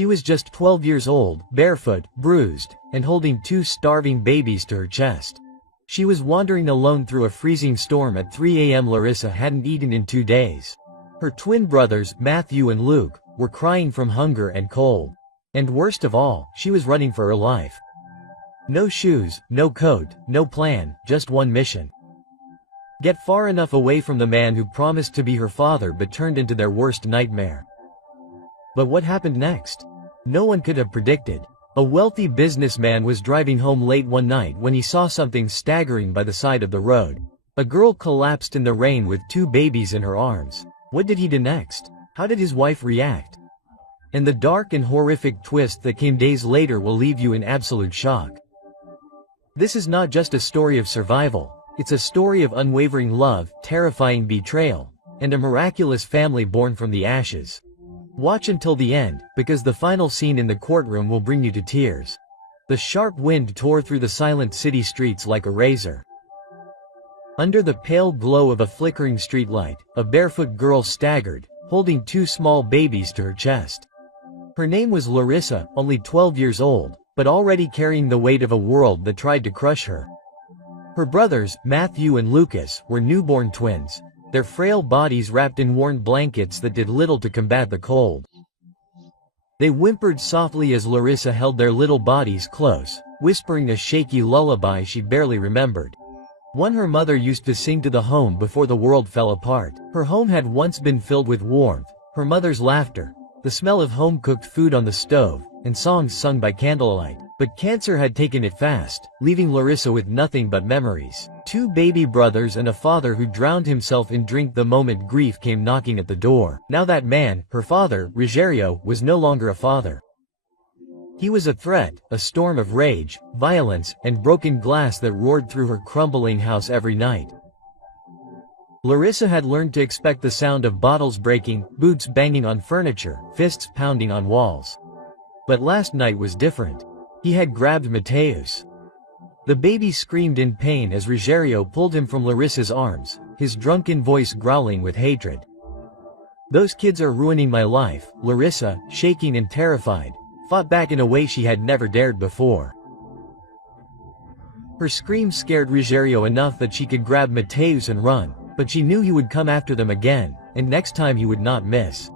She was just 12 years old, barefoot, bruised, and holding two starving babies to her chest. She was wandering alone through a freezing storm at 3 a.m. Larissa hadn't eaten in 2 days. Her twin brothers, Matthew and Luke, were crying from hunger and cold. And worst of all, she was running for her life. No shoes, no coat, no plan, just one mission. Get far enough away from the man who promised to be her father but turned into their worst nightmare. But what happened next? No one could have predicted. A wealthy businessman was driving home late one night when he saw something staggering by the side of the road. A girl collapsed in the rain with 2 babies in her arms. What did he do next? How did his wife react? And the dark and horrific twist that came days later will leave you in absolute shock. This is not just a story of survival, it's a story of unwavering love, terrifying betrayal, and a miraculous family born from the ashes. Watch until the end, because the final scene in the courtroom will bring you to tears. The sharp wind tore through the silent city streets like a razor. Under the pale glow of a flickering streetlight, a barefoot girl staggered, holding 2 small babies to her chest. Her name was Larissa, only 12 years old, but already carrying the weight of a world that tried to crush her. Her brothers, Matthew and Lucas, were newborn twins, their frail bodies wrapped in worn blankets that did little to combat the cold. They whimpered softly as Larissa held their little bodies close, whispering a shaky lullaby she barely remembered. One her mother used to sing to the home before the world fell apart. Her home had once been filled with warmth, her mother's laughter, the smell of home-cooked food on the stove, and songs sung by candlelight. But cancer had taken it fast, leaving Larissa with nothing but memories. 2 baby brothers and a father who drowned himself in drink the moment grief came knocking at the door. Now that man, her father, Rogério, was no longer a father. He was a threat, a storm of rage, violence, and broken glass that roared through her crumbling house every night. Larissa had learned to expect the sound of bottles breaking, boots banging on furniture, fists pounding on walls. But last night was different. He had grabbed Mateus. The baby screamed in pain as Rogério pulled him from Larissa's arms, his drunken voice growling with hatred. "Those kids are ruining my life," Larissa, shaking and terrified, fought back in a way she had never dared before. Her scream scared Rogério enough that she could grab Mateus and run, but she knew he would come after them again, and next time he would not miss.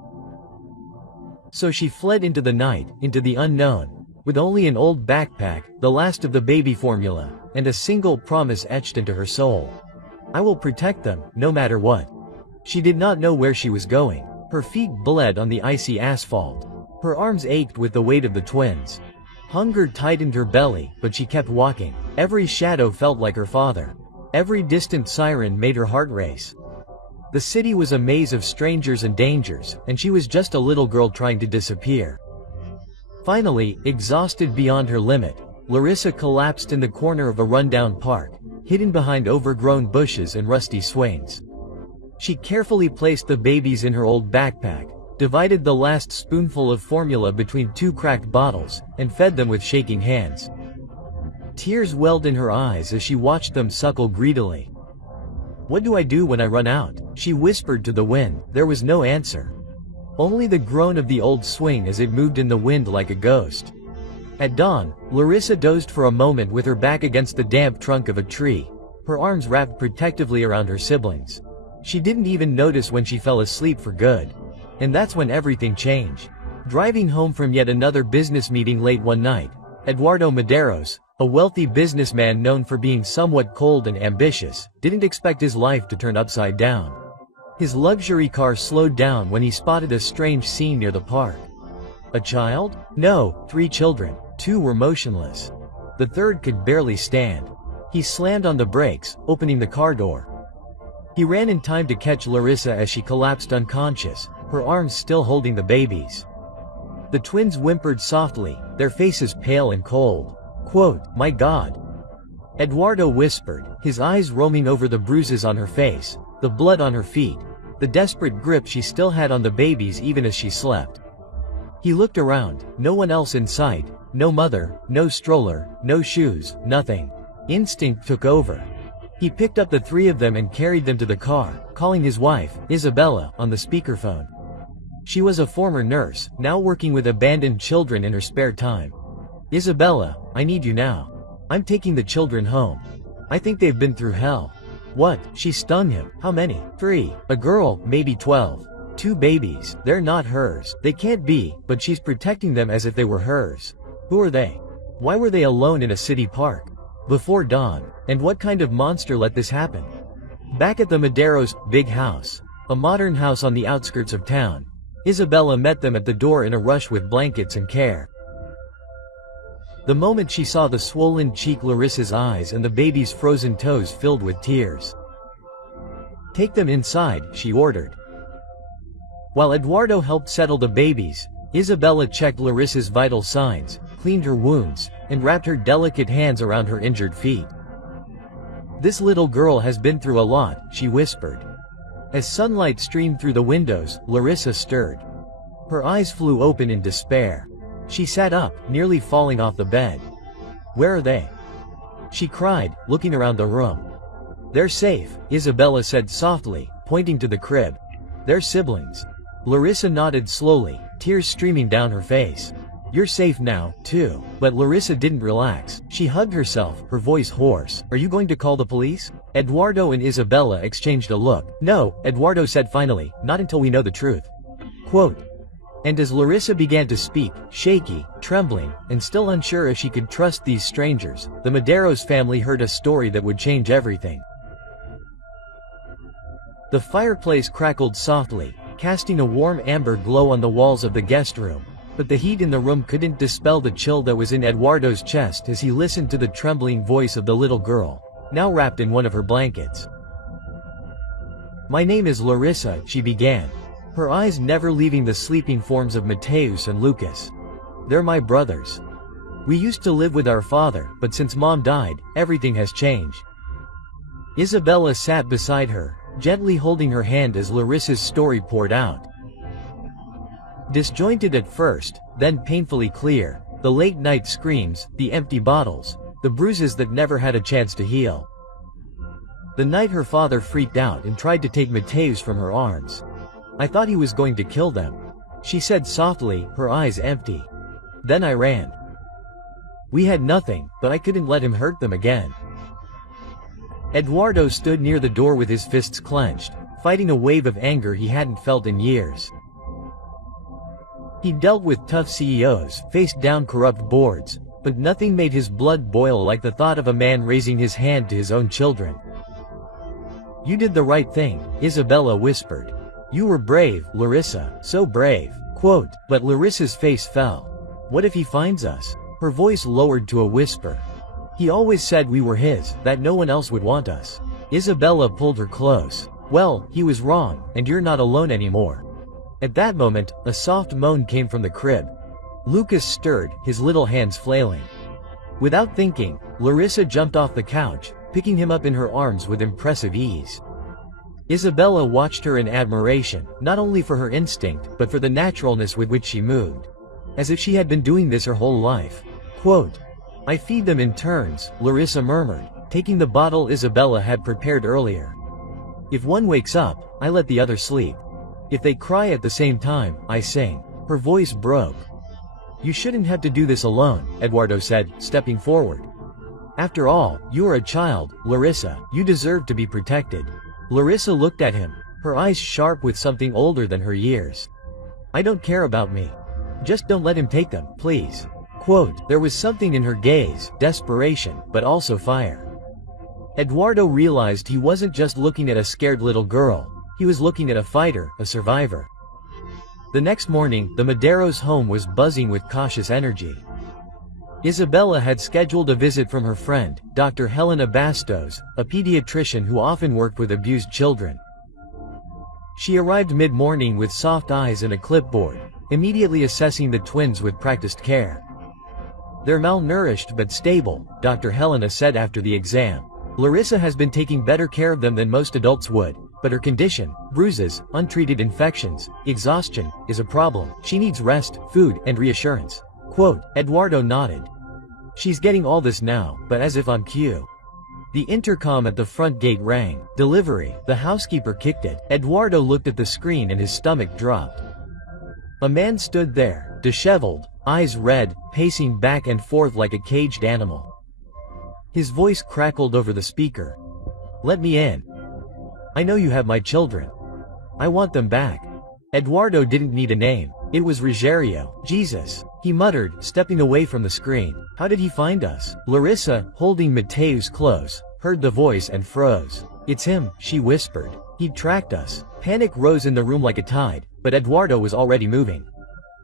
So she fled into the night, into the unknown, with only an old backpack, the last of the baby formula, and a single promise etched into her soul. "I will protect them, no matter what." She did not know where she was going. Her feet bled on the icy asphalt. Her arms ached with the weight of the twins. Hunger tightened her belly, but she kept walking. Every shadow felt like her father. Every distant siren made her heart race. The city was a maze of strangers and dangers, and she was just a little girl trying to disappear. Finally, exhausted beyond her limit, Larissa collapsed in the corner of a rundown park, hidden behind overgrown bushes and rusty swings. She carefully placed the babies in her old backpack, divided the last spoonful of formula between 2 cracked bottles, and fed them with shaking hands. Tears welled in her eyes as she watched them suckle greedily. "What do I do when I run out?" she whispered to the wind. There was no answer. Only the groan of the old swing as it moved in the wind like a ghost. At dawn, Larissa dozed for a moment with her back against the damp trunk of a tree, her arms wrapped protectively around her siblings. She didn't even notice when she fell asleep for good. And that's when everything changed. Driving home from yet another business meeting late one night, Eduardo Medeiros, a wealthy businessman known for being somewhat cold and ambitious, didn't expect his life to turn upside down. His luxury car slowed down when he spotted a strange scene near the park. A child? No, 3 children. 2 were motionless. The third could barely stand. He slammed on the brakes, opening the car door. He ran in time to catch Larissa as she collapsed unconscious, her arms still holding the babies. The twins whimpered softly, their faces pale and cold. Quote, "My God," Eduardo whispered, his eyes roaming over the bruises on her face, the blood on her feet, the desperate grip she still had on the babies even as she slept. He looked around, no one else in sight, no mother, no stroller, no shoes, nothing. Instinct took over. He picked up the 3 of them and carried them to the car, calling his wife, Isabella, on the speakerphone. She was a former nurse, now working with abandoned children in her spare time. "Isabella, I need you now. I'm taking the children home. I think they've been through hell." "What?" She stung him. "How many?" "3. A girl, maybe 12. 2 babies. They're not hers. They can't be, but she's protecting them as if they were hers." "Who are they? Why were they alone in a city park? Before dawn? And what kind of monster let this happen?" Back at the Madero's big house, a modern house on the outskirts of town, Isabella met them at the door in a rush with blankets and care. The moment she saw the swollen cheek, Larissa's eyes and the baby's frozen toes filled with tears. "Take them inside," she ordered. While Eduardo helped settle the babies, Isabella checked Larissa's vital signs, cleaned her wounds, and wrapped her delicate hands around her injured feet. "This little girl has been through a lot," she whispered. As sunlight streamed through the windows, Larissa stirred. Her eyes flew open in despair. She sat up, nearly falling off the bed. "Where are they?" she cried, looking around the room. "They're safe," Isabella said softly, pointing to the crib. "They're siblings." Larissa nodded slowly, tears streaming down her face. "You're safe now, too." But Larissa didn't relax. She hugged herself, her voice hoarse. "Are you going to call the police?" Eduardo and Isabella exchanged a look. "No," Eduardo said finally, "not until we know the truth." Quote. And as Larissa began to speak, shaky, trembling, and still unsure if she could trust these strangers, the Madero's family heard a story that would change everything. The fireplace crackled softly, casting a warm amber glow on the walls of the guest room. But the heat in the room couldn't dispel the chill that was in Eduardo's chest as he listened to the trembling voice of the little girl, now wrapped in one of her blankets. "My name is Larissa," she began, her eyes never leaving the sleeping forms of Mateus and Lucas. "They're my brothers. We used to live with our father, but since Mom died, everything has changed." Isabella sat beside her, gently holding her hand as Larissa's story poured out. Disjointed at first, then painfully clear, the late-night screams, the empty bottles, the bruises that never had a chance to heal. The night her father freaked out and tried to take Mateus from her arms. "I thought he was going to kill them," she said softly, her eyes empty. "Then I ran. We had nothing, but I couldn't let him hurt them again." Eduardo stood near the door with his fists clenched, fighting a wave of anger he hadn't felt in years. He dealt with tough CEOs, faced down corrupt boards, but nothing made his blood boil like the thought of a man raising his hand to his own children. "You did the right thing," Isabella whispered. "You were brave, Larissa, so brave." Quote. But Larissa's face fell. "What if he finds us?" Her voice lowered to a whisper. "He always said we were his, that no one else would want us." Isabella pulled her close. "Well, he was wrong, and you're not alone anymore." At that moment, a soft moan came from the crib. Lucas stirred, his little hands flailing. Without thinking, Larissa jumped off the couch, picking him up in her arms with impressive ease. Isabella watched her in admiration, not only for her instinct, but for the naturalness with which she moved. As if she had been doing this her whole life. Quote. "I feed them in turns," Larissa murmured, taking the bottle Isabella had prepared earlier. "If one wakes up, I let the other sleep. If they cry at the same time, I sing." Her voice broke. "You shouldn't have to do this alone," Eduardo said, stepping forward. "After all, you are a child, Larissa. You deserve to be protected." Larissa looked at him, her eyes sharp with something older than her years. "I don't care about me. Just don't let him take them, please." Quote. There was something in her gaze, desperation, but also fire. Eduardo realized he wasn't just looking at a scared little girl, he was looking at a fighter, a survivor. The next morning, the Madero's home was buzzing with cautious energy. Isabella had scheduled a visit from her friend, Dr. Helena Bastos, a pediatrician who often worked with abused children. She arrived mid-morning with soft eyes and a clipboard, immediately assessing the twins with practiced care. "They're malnourished but stable," Dr. Helena said after the exam. "Larissa has been taking better care of them than most adults would, but her condition, bruises, untreated infections, exhaustion, is a problem. She needs rest, food, and reassurance." Quote. Eduardo nodded. "She's getting all this now, but as if on cue." The intercom at the front gate rang. "Delivery." The housekeeper kicked it. Eduardo looked at the screen and his stomach dropped. A man stood there, disheveled, eyes red, pacing back and forth like a caged animal. His voice crackled over the speaker. "Let me in. I know you have my children. I want them back." Eduardo didn't need a name. It was Rogério. "Jesus," he muttered, stepping away from the screen. "How did he find us?" Larissa, holding Mateus close, heard the voice and froze. "It's him," she whispered. "He tracked us." Panic rose in the room like a tide, but Eduardo was already moving.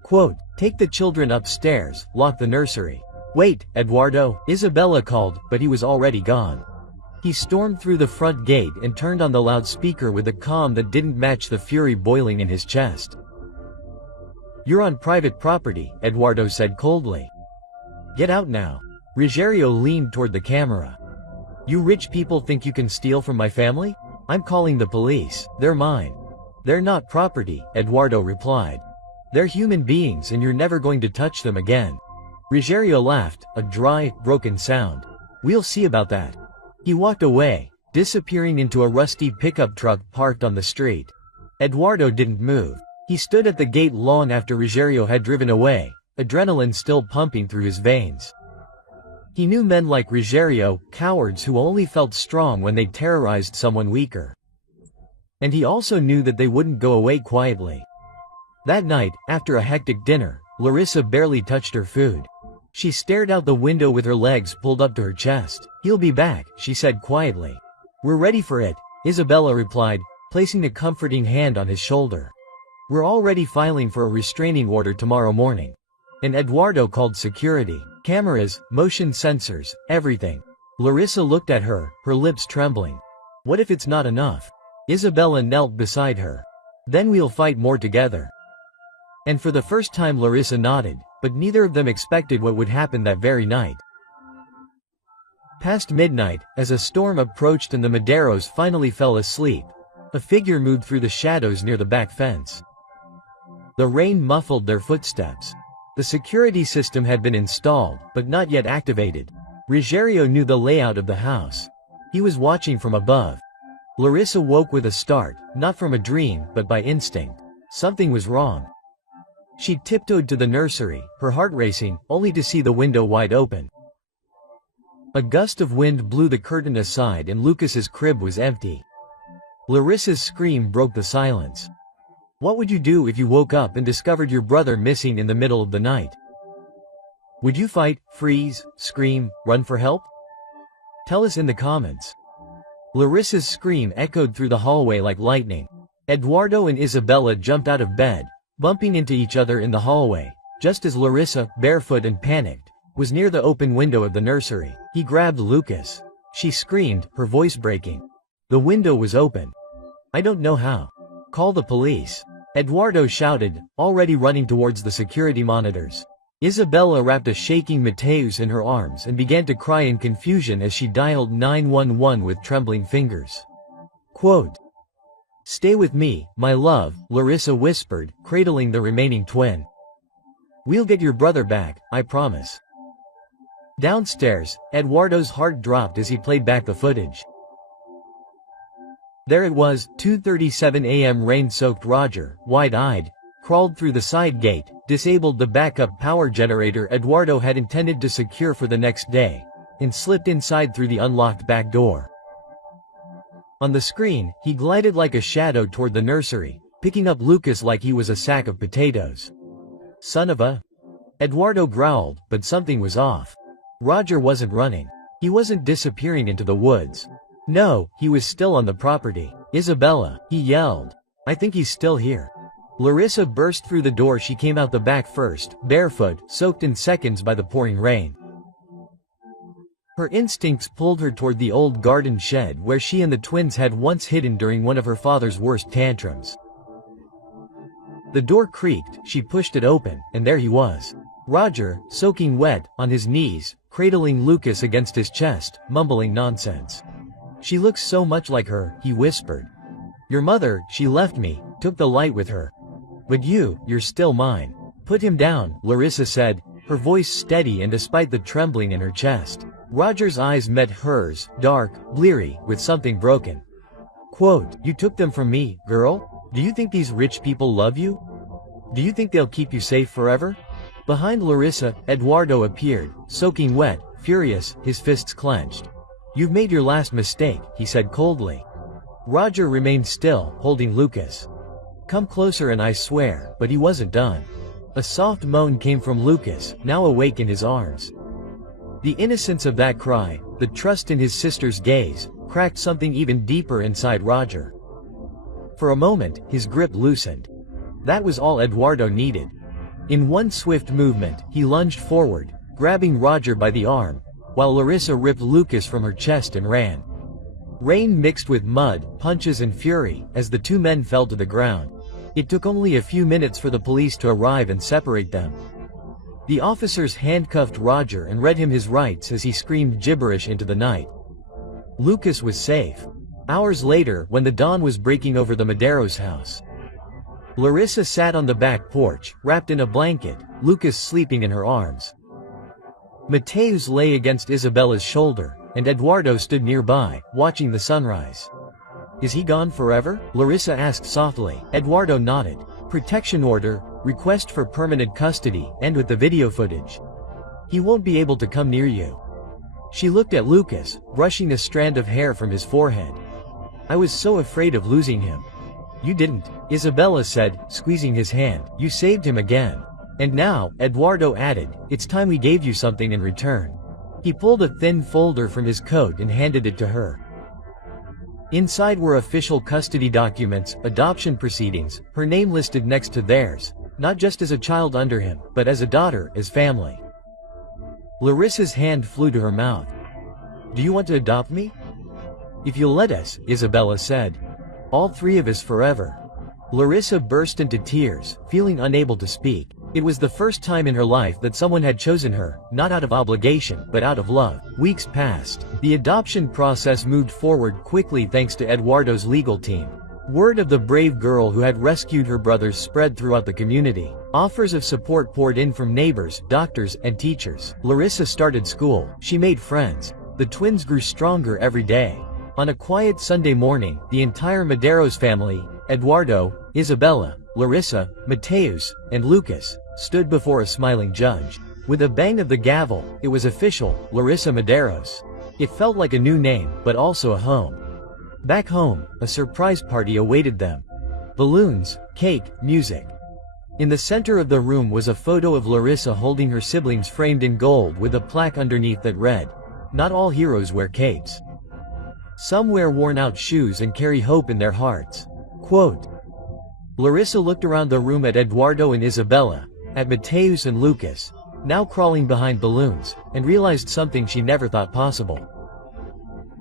Quote, "Take the children upstairs, lock the nursery." "Wait, Eduardo," Isabella called, but he was already gone. He stormed through the front gate and turned on the loudspeaker with a calm that didn't match the fury boiling in his chest. "You're on private property," Eduardo said coldly. "Get out now." Rogério leaned toward the camera. "You rich people think you can steal from my family? I'm calling the police. They're mine." "They're not property," Eduardo replied. "They're human beings and you're never going to touch them again." Rogério laughed, a dry, broken sound. "We'll see about that." He walked away, disappearing into a rusty pickup truck parked on the street. Eduardo didn't move. He stood at the gate long after Rogério had driven away, adrenaline still pumping through his veins. He knew men like Rogério, cowards who only felt strong when they terrorized someone weaker. And he also knew that they wouldn't go away quietly. That night, after a hectic dinner, Larissa barely touched her food. She stared out the window with her legs pulled up to her chest. "He'll be back," she said quietly. "We're ready for it," Isabella replied, placing a comforting hand on his shoulder. "We're already filing for a restraining order tomorrow morning." And Eduardo called security. Cameras, motion sensors, everything. Larissa looked at her, her lips trembling. "What if it's not enough?" Isabella knelt beside her. "Then we'll fight more together." And for the first time Larissa nodded, but neither of them expected what would happen that very night. Past midnight, as a storm approached and the Maderos finally fell asleep, a figure moved through the shadows near the back fence. The rain muffled their footsteps. The security system had been installed, but not yet activated. Rogério knew the layout of the house. He was watching from above. Larissa woke with a start, not from a dream, but by instinct. Something was wrong. She tiptoed to the nursery, her heart racing, only to see the window wide open. A gust of wind blew the curtain aside and Lucas's crib was empty. Larissa's scream broke the silence. What would you do if you woke up and discovered your brother missing in the middle of the night? Would you fight, freeze, scream, run for help? Tell us in the comments. Larissa's scream echoed through the hallway like lightning. Eduardo and Isabella jumped out of bed, bumping into each other in the hallway, just as Larissa, barefoot and panicked, was near the open window of the nursery. He grabbed Lucas. She screamed, her voice breaking. The window was open. I don't know how. Call the police. Eduardo shouted, already running towards the security monitors. Isabella wrapped a shaking Mateus in her arms and began to cry in confusion as she dialed 911 with trembling fingers. Quote, "Stay with me, my love," Larissa whispered, cradling the remaining twin. "We'll get your brother back, I promise." Downstairs, Eduardo's heart dropped as he played back the footage. There it was, 2:37 a.m. Rain-soaked Roger, wide-eyed, crawled through the side gate, disabled the backup power generator Eduardo had intended to secure for the next day, and slipped inside through the unlocked back door. On the screen, he glided like a shadow toward the nursery, picking up Lucas like he was a sack of potatoes. Son of a... Eduardo growled, but something was off. Roger wasn't running. He wasn't disappearing into the woods. No, he was still on the property. Isabella, he yelled. I think he's still here. Larissa burst through the door. She came out the back first, barefoot, soaked in seconds by the pouring rain. Her instincts pulled her toward the old garden shed where she and the twins had once hidden during one of her father's worst tantrums. The door creaked, she pushed it open, and there he was. Roger, soaking wet, on his knees, cradling Lucas against his chest, mumbling nonsense. She looks so much like her, he whispered. Your mother, she left me, took the light with her. But you're still mine. Put him down, Larissa said, her voice steady and despite the trembling in her chest. Roger's eyes met hers, dark, bleary, with something broken. Quote, you took them from me, girl? Do you think these rich people love you? Do you think they'll keep you safe forever? Behind Larissa, Eduardo appeared, soaking wet, furious, his fists clenched. You've made your last mistake, he said coldly. Roger remained still, holding Lucas. Come closer and I swear, but he wasn't done. A soft moan came from Lucas, now awake in his arms. The innocence of that cry, the trust in his sister's gaze, cracked something even deeper inside Roger. For a moment, his grip loosened. That was all Eduardo needed. In one swift movement, he lunged forward, grabbing Roger by the arm, while Larissa ripped Lucas from her chest and ran. Rain mixed with mud, punches and fury, as the two men fell to the ground. It took only a few minutes for the police to arrive and separate them. The officers handcuffed Roger and read him his rights as he screamed gibberish into the night. Lucas was safe. Hours later, when the dawn was breaking over the Madero's house, Larissa sat on the back porch, wrapped in a blanket, Lucas sleeping in her arms. Mateus lay against Isabella's shoulder, and Eduardo stood nearby, watching the sunrise. Is he gone forever? Larissa asked softly. Eduardo nodded. Protection order, request for permanent custody, and with the video footage. He won't be able to come near you. She looked at Lucas, brushing a strand of hair from his forehead. I was so afraid of losing him. You didn't, Isabella said, squeezing his hand. You saved him again. And now, Eduardo added, it's time we gave you something in return. He pulled a thin folder from his coat and handed it to her. Inside were official custody documents, adoption proceedings, her name listed next to theirs, not just as a child under him, but as a daughter, as family. Larissa's hand flew to her mouth. Do you want to adopt me? If you'll let us, Isabella said. All three of us forever. Larissa burst into tears, feeling unable to speak. It was the first time in her life that someone had chosen her, not out of obligation, but out of love. Weeks passed. The adoption process moved forward quickly thanks to Eduardo's legal team. Word of the brave girl who had rescued her brothers spread throughout the community. Offers of support poured in from neighbors, doctors, and teachers. Larissa started school. She made friends. The twins grew stronger every day. On a quiet Sunday morning, the entire Madero's family, Eduardo, Isabella, Larissa, Mateus, and Lucas, stood before a smiling judge. With a bang of the gavel, it was official, Larissa Madero's. It felt like a new name, but also a home. Back home, a surprise party awaited them. Balloons, cake, music. In the center of the room was a photo of Larissa holding her siblings framed in gold with a plaque underneath that read, "Not all heroes wear capes. Some wear worn-out shoes and carry hope in their hearts." Quote. Larissa looked around the room at Eduardo and Isabella, at Mateus and Lucas, now crawling behind balloons, and realized something she never thought possible.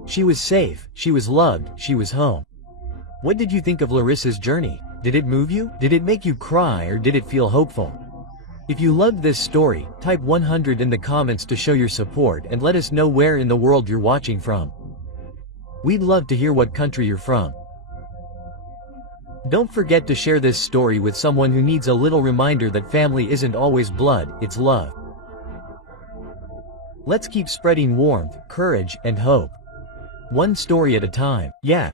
She was safe, she was loved, she was home. What did you think of Larissa's journey? Did it move you? Did it make you cry, or did it feel hopeful? If you loved this story, type 100 in the comments to show your support and let us know where in the world you're watching from. We'd love to hear what country you're from. Don't forget to share this story with someone who needs a little reminder that family isn't always blood, it's love. Let's keep spreading warmth, courage, and hope. One story at a time. Yeah.